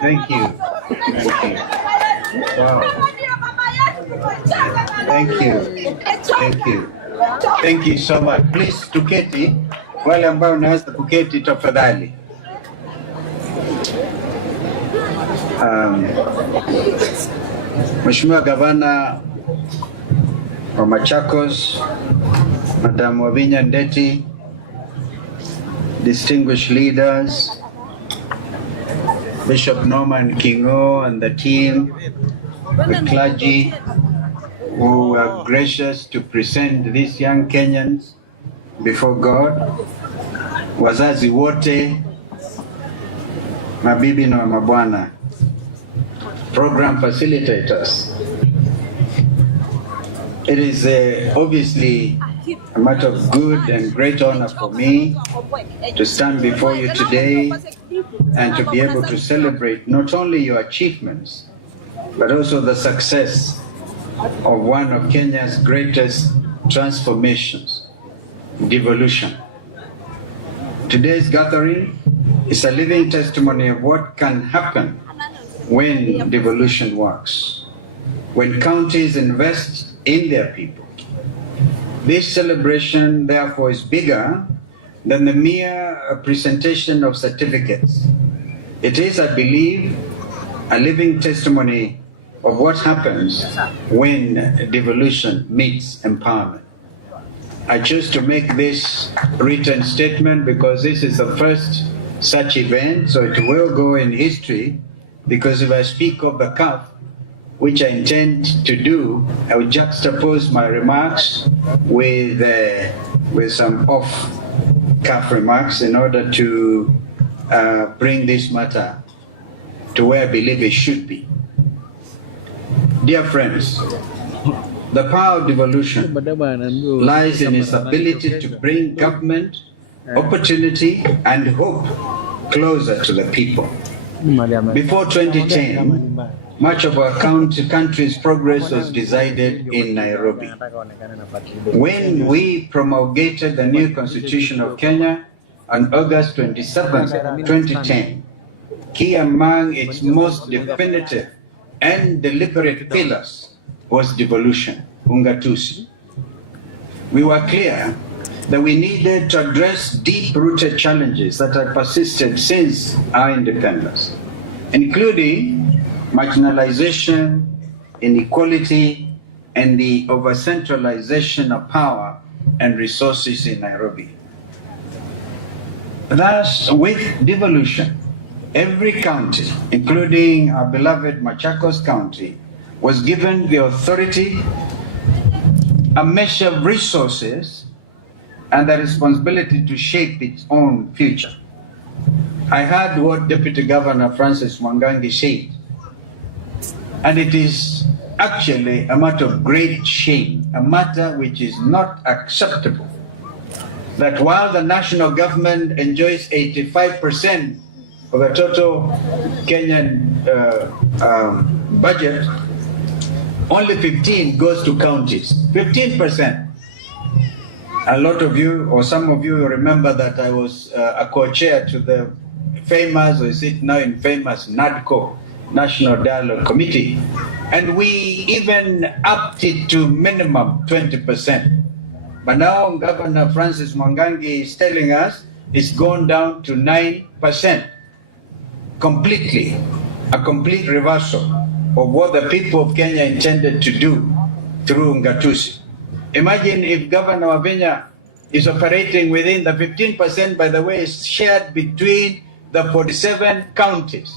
Thank you. Wow. Thank you. Thank you. Thank you so much. Please tuketi, wale ambao unaweza kuketi tafadhali. Mheshimiwa Gavana wa Machakos, Madam Wavinya Ndeti, distinguished leaders, Bishop Norman Kingo and the team, the clergy who are gracious to present these young Kenyans before God, wazazi wote, mabibi na mabwana, program facilitators. It is obviously a matter of good and great honor for me to stand before you today and to be able to celebrate not only your achievements, but also the success of one of Kenya's greatest transformations, devolution. Today's gathering is a living testimony of what can happen when devolution works, when counties invest in their people. This celebration, therefore, is bigger than the mere presentation of certificates. It is, I believe, a living testimony of what happens when devolution meets empowerment. I choose to make this written statement because this is the first such event, so it will go in history, because if I speak of the cuff, which I intend to do, I will juxtapose my remarks with some off-cuff remarks in order to bring this matter to where I believe it should be. Dear friends, the power of devolution lies in its ability to bring government, opportunity, and hope closer to the people. Before 2010, much of our country's progress was decided in Nairobi. When we promulgated the new Constitution of Kenya on August 27, 2010, key among its most definitive and deliberate pillars was devolution, ungatuzi. We were clear that we needed to address deep-rooted challenges that had persisted since our independence, including marginalization, inequality, and the over-centralization of power and resources in Nairobi. Thus, with devolution, every county, including our beloved Machakos County, was given the authority, a measure of resources, and the responsibility to shape its own future. I heard what Deputy Governor Francis Mwangangi said, and it is actually a matter of great shame, a matter which is not acceptable, that while the national government enjoys 85% of the total Kenyan budget, only 15 goes to counties, 15%. A lot of you, or some of you, remember that I was a co-chair to the famous, or is it now infamous, NADCO, National Dialogue Committee, and we even upped it to minimum 20%. But now Governor Francis Mwangangi is telling us it's gone down to 9%. Completely, a complete reversal of what the people of Kenya intended to do through ungatuzi. Imagine if Governor Wavinya is operating within the 15%, by the way, is shared between the 47 counties.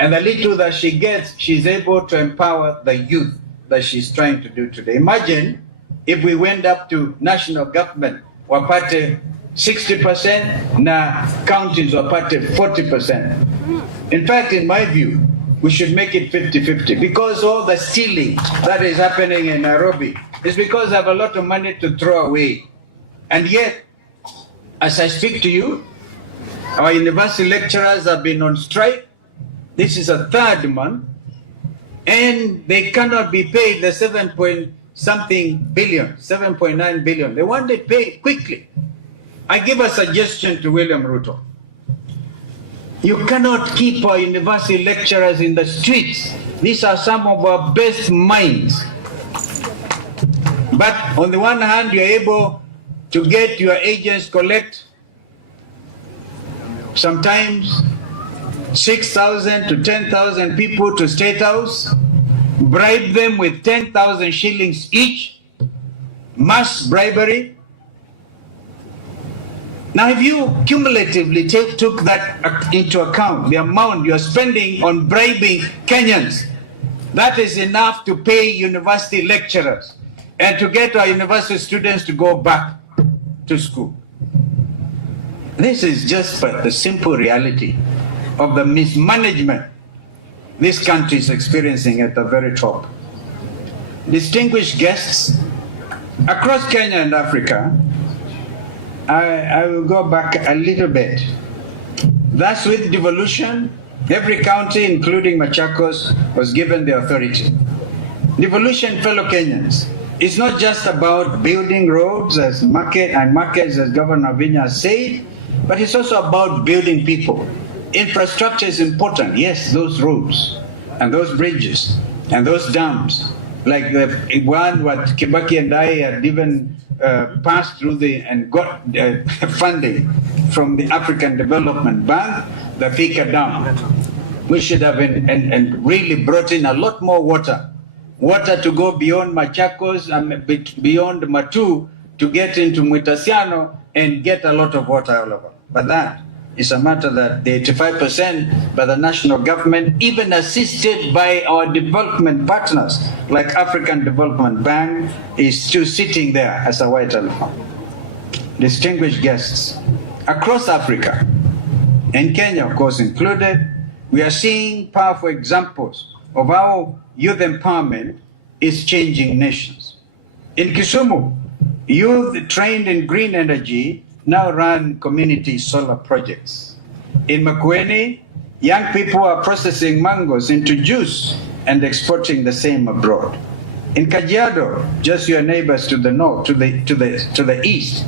And the little that she gets, she's able to empower the youth that she's trying to do today. Imagine if we went up to national government, wapate 60%, na counties wapate 40%. In fact, in my view, we should make it 50-50, because all the stealing that is happening in Nairobi is because they have a lot of money to throw away. And yet, as I speak to you, our university lecturers have been on strike. This is a third month, and they cannot be paid the 7.9 billion. They want it paid quickly. I give a suggestion to William Ruto. You cannot keep our university lecturers in the streets. These are some of our best minds. But on the one hand, you're able to get your agents collect sometimes 6,000 to 10,000 people to State House, bribe them with 10,000 shillings each, mass bribery. Now, if you cumulatively took that into account, the amount you're spending on bribing Kenyans, that is enough to pay university lecturers and to get our university students to go back to school. This is just but the simple reality of the mismanagement this country is experiencing at the very top. Distinguished guests, across Kenya and Africa, I will go back a little bit. Thus, with devolution, every county, including Machakos, was given the authority. Devolution, fellow Kenyans, is not just about building roads as markets, as Governor Vinya said, but it's also about building people. Infrastructure is important. Yes, those roads and those bridges and those dams, like the one what Kibaki and I had even passed through and got funding from the African Development Bank, the Thika Dam. We should have and really brought in a lot more water to go beyond Machakos and beyond Matu to get into Mwitasiano and get a lot of water all over. But that is a matter that the 85% by the national government, even assisted by our development partners like African Development Bank, is still sitting there as a white elephant. Distinguished guests, across Africa, and Kenya of course included, we are seeing powerful examples of how youth empowerment is changing nations. In Kisumu, youth trained in green energy now run community solar projects. In Makueni, young people are processing mangoes into juice and exporting the same abroad. In Kajiado, just your neighbors to the north, to the east,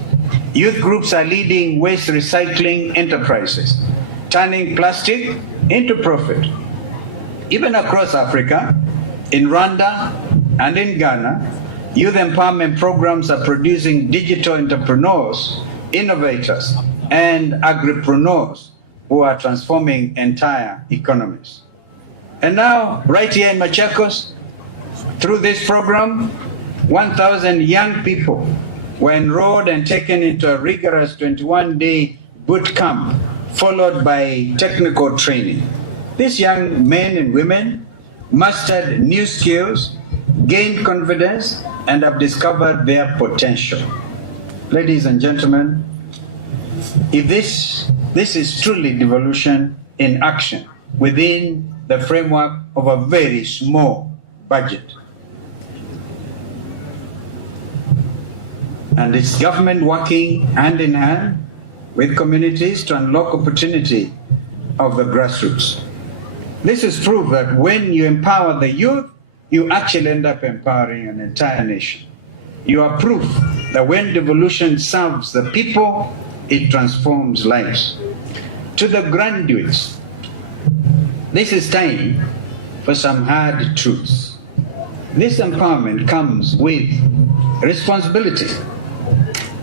youth groups are leading waste recycling enterprises, turning plastic into profit. Even across Africa, in Rwanda and in Ghana, youth empowerment programs are producing digital entrepreneurs, innovators, and agripreneurs who are transforming entire economies. And now, right here in Machakos, through this program, 1,000 young people were enrolled and taken into a rigorous 21-day boot camp, followed by technical training. These young men and women mastered new skills, gained confidence, and have discovered their potential. Ladies and gentlemen, if this is truly devolution in action within the framework of a very small budget. And it's government working hand in hand with communities to unlock opportunity of the grassroots. This is proof that when you empower the youth, you actually end up empowering an entire nation. You are proof that when devolution serves the people, it transforms lives. To the graduates, this is time for some hard truths. This empowerment comes with responsibility.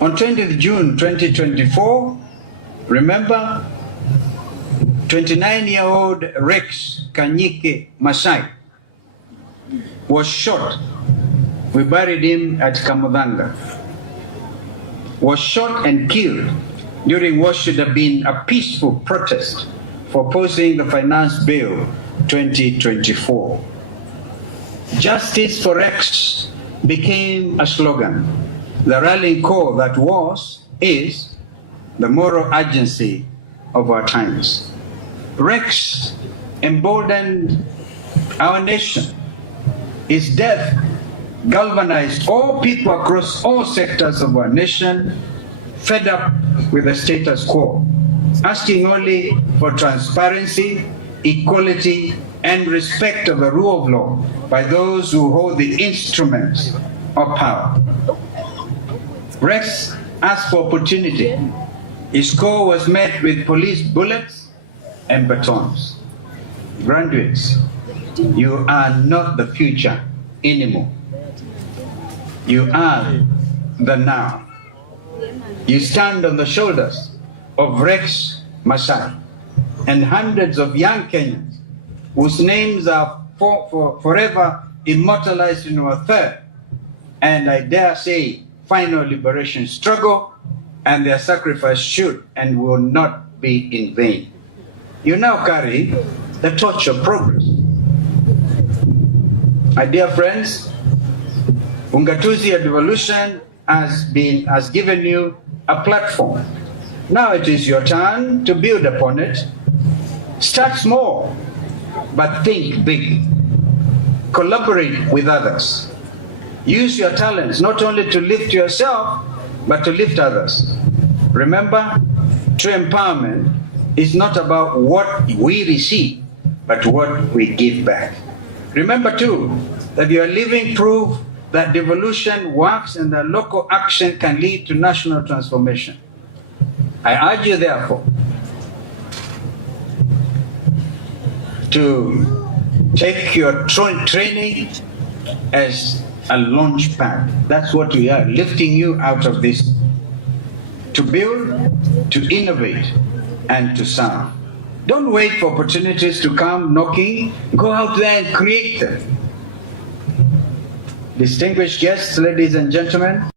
On 20th June 2024, remember, 29-year-old Rex Kanyike Masai was shot. We buried him at Kamudanga. Was shot and killed during what should have been a peaceful protest for opposing the Finance Bill 2024. Justice for Rex became a slogan, the rallying call that is the moral urgency of our times. Rex emboldened our nation. His death galvanized all people across all sectors of our nation, fed up with the status quo, asking only for transparency, equality, and respect of the rule of law by those who hold the instruments of power. Rex asked for opportunity. His call was met with police bullets, and batons. Graduates, you are not the future anymore. You are the now. You stand on the shoulders of Rex Masai and hundreds of young Kenyans whose names are forever immortalized in our third, and I dare say, final liberation struggle, and their sacrifice should and will not be in vain. You now carry the torch of progress. My dear friends, Ungatuzi Devolution has given you a platform. Now it is your turn to build upon it. Start small, but think big. Collaborate with others. Use your talents not only to lift yourself, but to lift others. Remember, true empowerment is not about what we receive, but what we give back. Remember too, that you are living proof that devolution works and that local action can lead to national transformation. I urge you therefore to take your training as a launch pad. That's what we are, lifting you out of this, to build, to innovate, and to serve. Don't wait for opportunities to come knocking. Go out there and create them. Distinguished guests, ladies and gentlemen,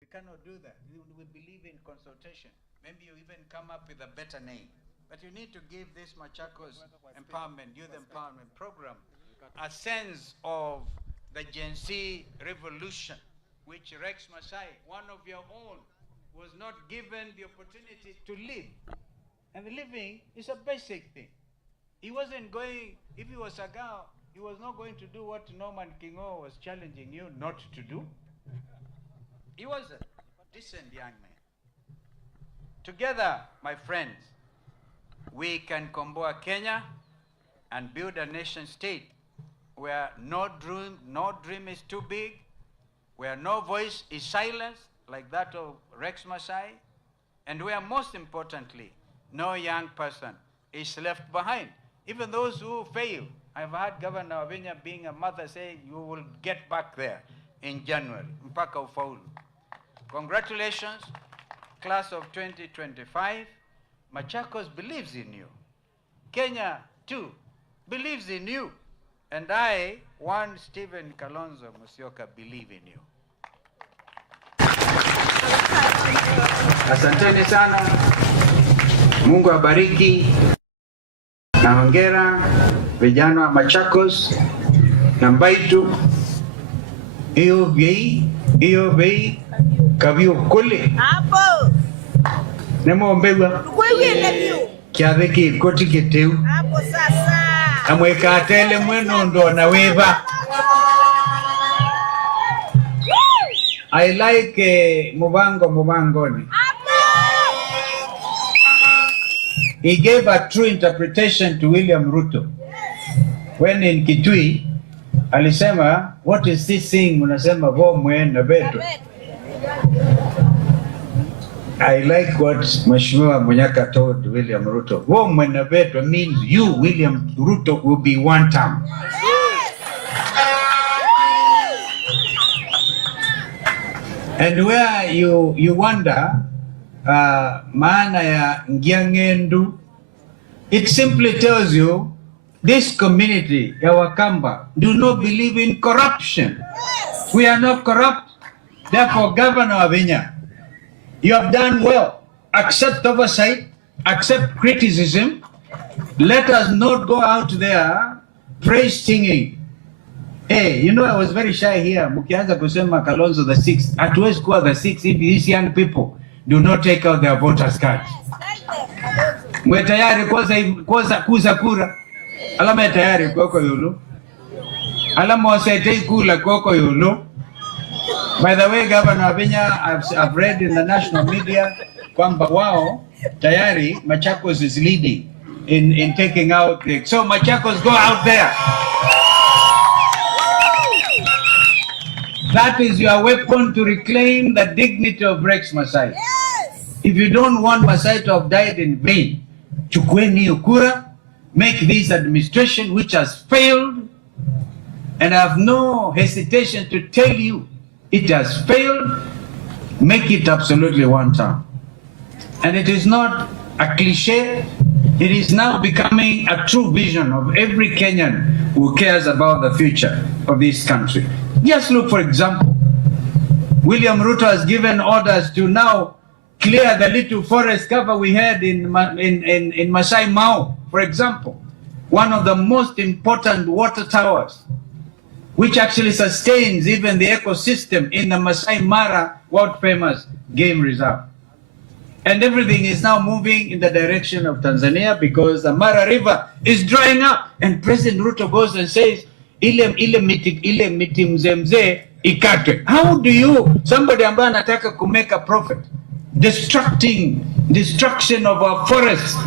we cannot do that. We believe in consultation. Maybe you even come up with a better name. But you need to give this Machakos Empowerment, Youth Empowerment Program, a sense of the Gen Z revolution, which Rex Masai, one of your own, was not given the opportunity to live. And living is a basic thing. He wasn't going, if he was a girl, he was not going to do what Norman Kingo was challenging you not to do. He was a decent young man. Together, my friends, we can comboa Kenya and build a nation state where no dream is too big, where no voice is silenced like that of Rex Masai, and where most importantly, no young person is left behind. Even those who fail. I've heard Governor Wavinya being a mother say, you will get back there in January. Mpaka ufaulu. Congratulations, class of 2025. Machakos believes in you. Kenya, too, believes in you. And I, one Stephen Kalonzo Musyoka, believe in you. Asanteni sana. Mungu abariki. Na hongera vijana wa Machakos na Mbaitu. Iyo bei kabio kule. Hapo. Nemo mbegwa. Tukwewe nabio. Kiadheki koti kiteu. Hapo sasa. Amweka atele mweno ndo na weva. I like Mubangoni. He gave a true interpretation to William Ruto. When in Kitui, alisema, what is this thing? Munasema vomwe na beto. I like what Mheshimiwa Munyaka told William Ruto. Vomwe na beto means you, William Ruto, will be one term. And where you wonder, maana ya Ngiangendu, it simply tells you this community, ya Wakamba, do not believe in corruption. We are not corrupt. Therefore, Governor Wavinya, you have done well. Accept oversight, accept criticism. Let us not go out there praise singing. Hey, you know, I was very shy here. Mukianza kusema Kalonzo the 6th. Hatuwezi kuwa the 6th if these young people do not take out their voters cards. Mwe tayari kuza kura. Alama tayari koko yulu. Alama wasetei kula koko yulu. By the way, Governor Wavinya, I've read in the national media kwamba wao tayari Machakos is leading in taking out the, so Machakos, go out there. That is your weapon to reclaim the dignity of Rex Masai. Yes. If you don't want Masai to have died in vain, chukueni ukura, make this administration which has failed, and I have no hesitation to tell you it has failed, make it absolutely one term. And it is not a cliche, it is now becoming a true vision of every Kenyan who cares about the future of this country. Just look, for example, William Ruto has given orders to now clear the little forest cover we had in Masai Mao, for example, one of the most important water towers, which actually sustains even the ecosystem in the Masai Mara world-famous game reserve. And everything is now moving in the direction of Tanzania because the Mara River is drying up. And President Ruto goes and says, ile miti mzee ikatwe. How do you, somebody ambaye anataka ku make a profit, destruction of our forests?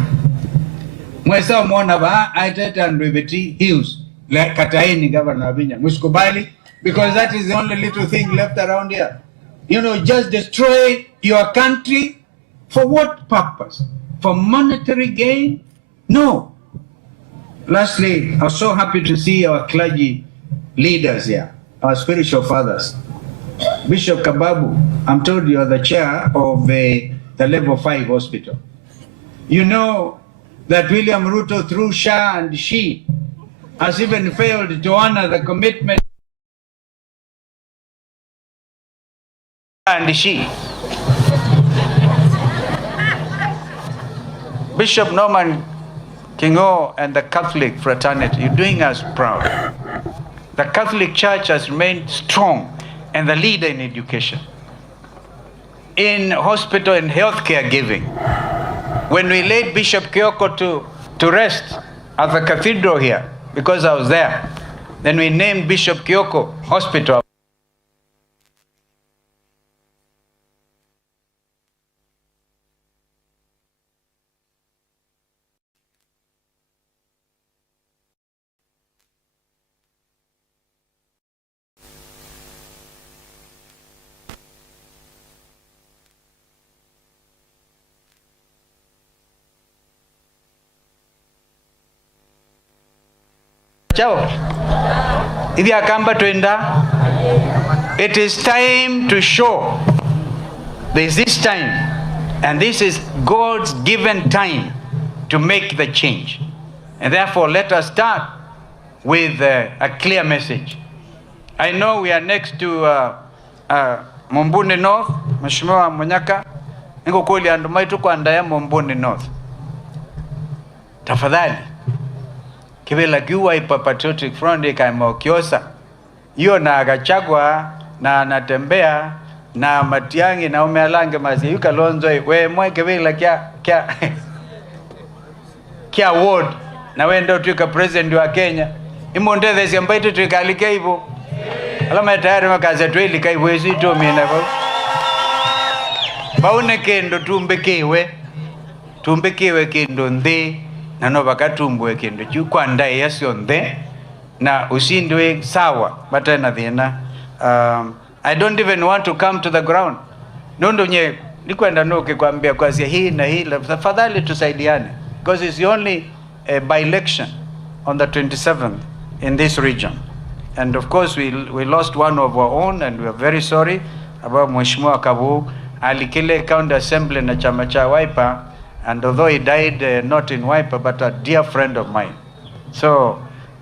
Mwesa mwona ba aiteta Ndwebeti Hills, like kataini Governor Wavinya. Musikubali, because that is the only little thing left around here. You know, just destroy your country. For what purpose? For monetary gain? No. Lastly, I was so happy to see our clergy leaders here, our spiritual fathers. Bishop Kababu, I'm told you are the chair of the level 5 hospital. You know that William Ruto, through Shah and She, has even failed to honor the commitment. And She. Bishop Norman Kingo and the Catholic fraternity, you're doing us proud. the Catholic Church has remained strong and the leader in education, in hospital and healthcare giving. When we laid Bishop Kyoko to rest at the cathedral here, because I was there, then we named Bishop Kyoko Hospital. It is time to show. There is this time, and this is God's given time to make the change. And therefore, let us start with a clear message. I know we are next to Mumbuni North, Mheshimiwa Munyaka, niko kweli andumai tuko andaya Mumbuni North. Tafadhali kivela kiwa ipa Patriotic Front ikaimokiosa hiyo na agachagwa na anatembea na Matiang'i na umealange mazi yu Kalonzo we mwe kivela kia ward na wendo tuika president wa Kenya imondeze siambaito tuikalike hivyo alama tayari makaza tuilika hivyo isi tumina baune kendo tumbekewe kendo nde na no bakatumbwe kendo chukwanda yasyo nde na usindwe sawa batana thina. I don't even want to come to the ground. Nondo nye nikwenda noke kwambia kwazia hii na hii tafadhali tusaidiane, because it's the only by election on the 27th in this region. And of course we lost one of our own, and we are very sorry about Mheshimiwa Kabu alikile county assembly na chama cha Wiper, and although he died not in Wiper but a dear friend of mine. So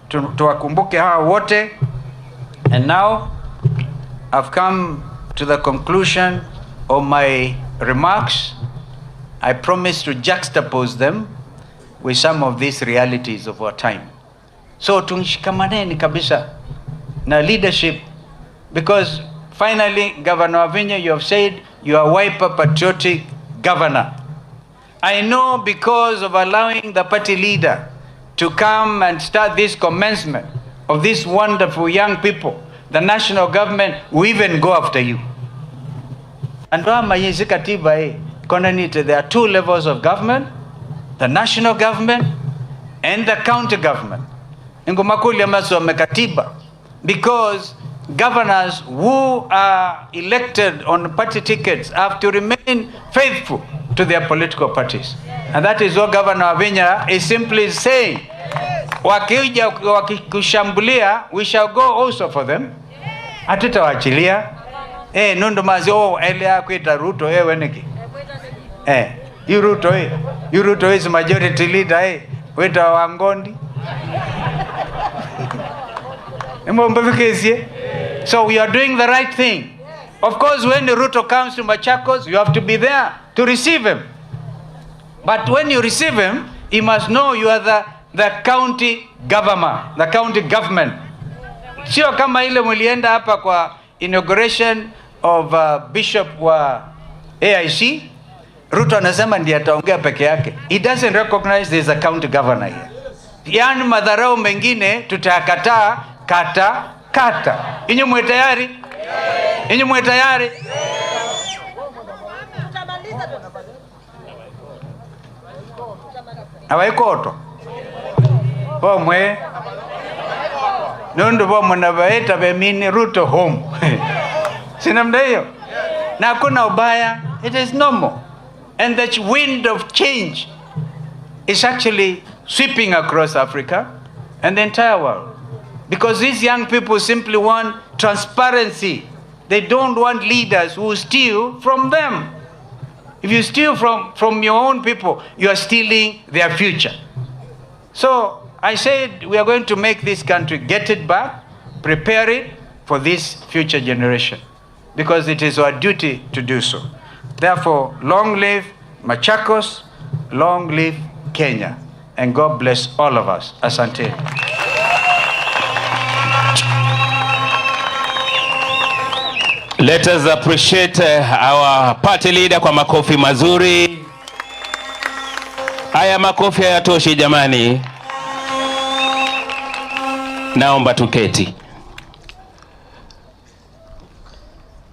tuwakumbuke hawa wote. And now I've come to the conclusion of my remarks. I promise to juxtapose them with some of these realities of our time. So tunshikamaneni kabisa na leadership, because finally, Governor Wavinya, you have said you are Wiper patriotic governor. I know because of allowing the party leader to come and start this commencement of these wonderful young people, the national government will even go after you. And there are two levels of government, the national government and the county government. Because governors who are elected on party tickets have to remain faithful to their political parties. And that is what Governor Wavinya is simply saying. Wakija wakikushambulia, we shall go also for them. Hatutawachilia. Nundo mazi elia kuita Ruto weneki. You Ruto is majority leader weta Wangondi. So we are doing the right thing. Of course, when the Ruto comes to Machakos, you have to be there to receive him. But when you receive him, you must know you are the county government, the county government. Sio kama ile mulienda hapa kwa inauguration of Bishop wa AIC, Ruto anasema ndiye ataongea peke yake. He doesn't recognize there is a county governor here. Yani madharau mengine tutakataa kata. Inyo mwe tayari? Inyo mwe tayari? Awaikoto. Pomwe. Nundu pomo na baeta bemini Ruto home. Sinamda hiyo? Na hakuna ubaya. It is normal. And the wind of change is actually sweeping across Africa and the entire world. Because these young people simply want transparency. They don't want leaders who steal from them. If you steal from your own people, you are stealing their future. So I said we are going to make this country, get it back, prepare it for this future generation, because it is our duty to do so. Therefore, long live Machakos, long live Kenya, and God bless all of us. Asante. Let us appreciate our party leader kwa makofi mazuri. Haya makofi hayatoshi jamani. Naomba tuketi.